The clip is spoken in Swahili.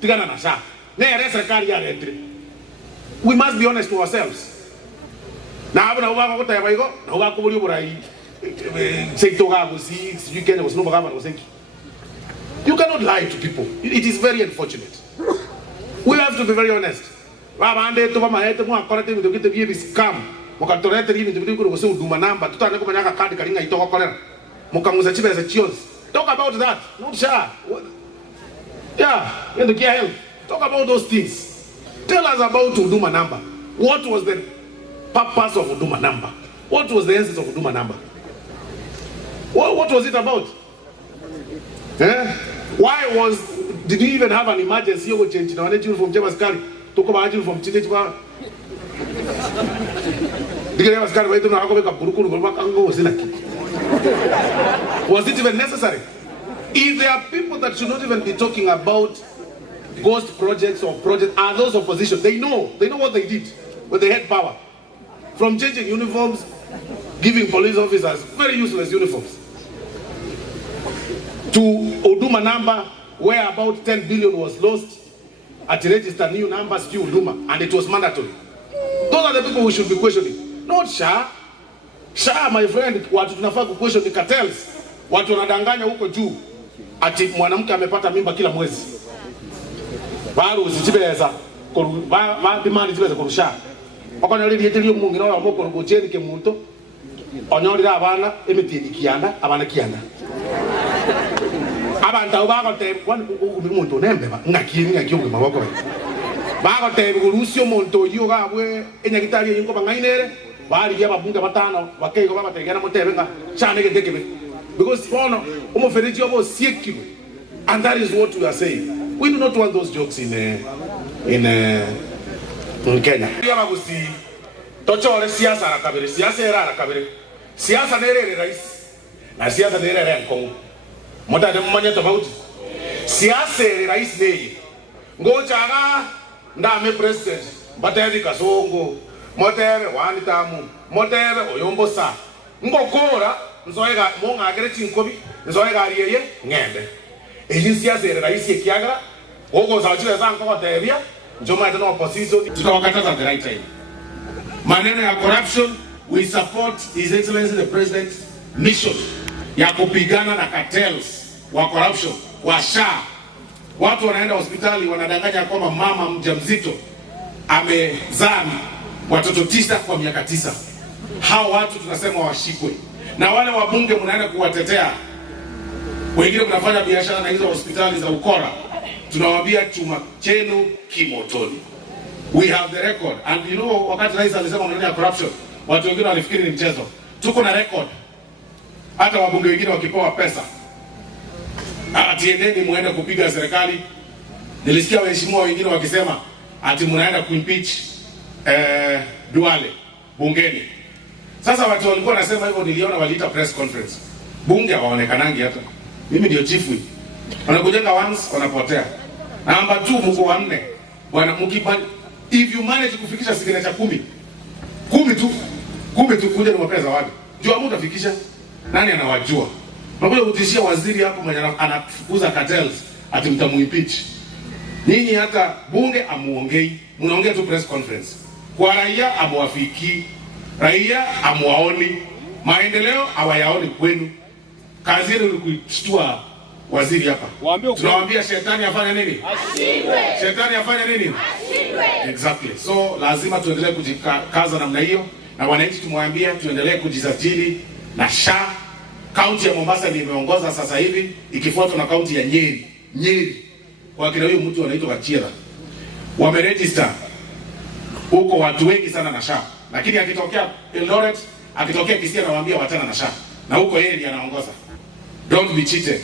tigana na SHA ne serikali ya rentri. We must be honest to ourselves. Na hapo na ubaka kota yaba iko na ubaka buli burai sekto ga gusi you can was no baka na senki. You cannot lie to people. It is very unfortunate. We have to be very honest. Baba ande to ba mahete mo akora te video kite bi scam. Mokatorete rini to ko se Huduma number tutane ko manyaka card kalinga itoko kolera. Mokamuza chibe za chions. Talk about that. Not SHA. Yeah, you have to get help. Talk about those things. Tell us about Huduma number. What was the purpose of Huduma number? What was the essence of Huduma number? What was it about? Eh? Why did you even have an emergency or change from Jamaskari? Talk about you from Chinichwa. Was it even necessary? If there are people that should not even be talking about ghost projects or projects, are those opposition. They know what they did when they had power. From changing uniforms, giving police officers very useless uniforms, to Huduma number where about 10 billion was lost at register new numbers to Huduma, and it was mandatory. Those are the people we should be questioning, not SHA. SHA, my friend, watu tunafaa kuquestion the cartels. Watu wanadanganya huko juu ati mwanamke amepata mimba kila mwezi. Bado usitibeza ba bimani tibeza kurusha. Okona ri yeteli omungi na wa moko ngocheni ke muntu. Onyorira abana emitidikianda abana kianda. Abantu ba te kwan umuntu nembe ba ngaki maboko. Ba te gurusio monto yoga bwe enyagitari yinko bangainere. Bali ya babunga batano bakego baba tegena motebenga chane ke dekebe. Because and that is what we are saying. We do not want those jokes in Kenya. Tochore siasa arakabere, siasa era arakabere. Siasa nere rais. Na siasa nere nkongo. Mota de mmanya tofauti. Siasa rais nei. Ngochaga ndame president. Bateri kasongo. Motere wanitamu. Motere oyombosa. Ngokora nzoega monga agere chinkobi nzoega ariye ngende ejinsia zere rais yekiaga ogo zawachira zangu kwa tebia njoma ita no opposition tutawakataza the right time. Maneno ya corruption, we support His Excellency the President's mission ya kupigana na cartels wa corruption wa SHA. Watu wanaenda hospitali wanadanganya kwamba mama mjamzito amezaa watoto 9 kwa miaka 9. Hao watu tunasema washikwe. Na wale wabunge mnaenda kuwatetea, wengine mnafanya biashara na hizo hospitali za ukora, tunawaambia chuma chenu kimotoni. We have the record, and you know wakati rais alisema maneno ya corruption, watu wengine walifikiri ni mchezo. Tuko na record. Hata wabunge wengine wakipewa pesa, atiendeni muende kupiga serikali. Nilisikia waheshimiwa wengine wakisema ati mnaenda kuimpeach Duale bungeni. Sasa watu walikuwa nasema hivyo, niliona waliita press conference. Bunge hawaonekanangi hata. Mimi ndio chief whip. Wanakujenga once wanapotea. Namba 2 mko wanne. Bwana mkipa if you manage kufikisha signature 10 tu kuja ni mapesa wapi? Jua mtu afikisha. Nani anawajua? Unakuja kutishia waziri hapo mwenye anafukuza cartels ati mtamuimpeach. Nini hata bunge amuongei. Mnaongea tu press conference. Kwa raia amwafiki. Raia amwaoni, maendeleo hawayaoni kwenu. Kazi yenu ni kushtua waziri hapa. Tunawaambia shetani afanye nini? Ashindwe. Shetani afanye nini? Ashindwe. Exactly. So lazima tuendelee kujikaza namna hiyo, na wananchi tumwaambia tuendelee kujisajili na SHA. Kaunti ya Mombasa ndio imeongoza sasa hivi, ikifuatwa na kaunti ya Nyeri. Kwa kile huyo mtu anaitwa Kachira. Wameregister huko watu wengi sana na SHA. Lakini akitokea Eldoret, akitokea Kisii anawaambia watana na SHA. Na huko yeye ndiye anaongoza. Don't be cheated.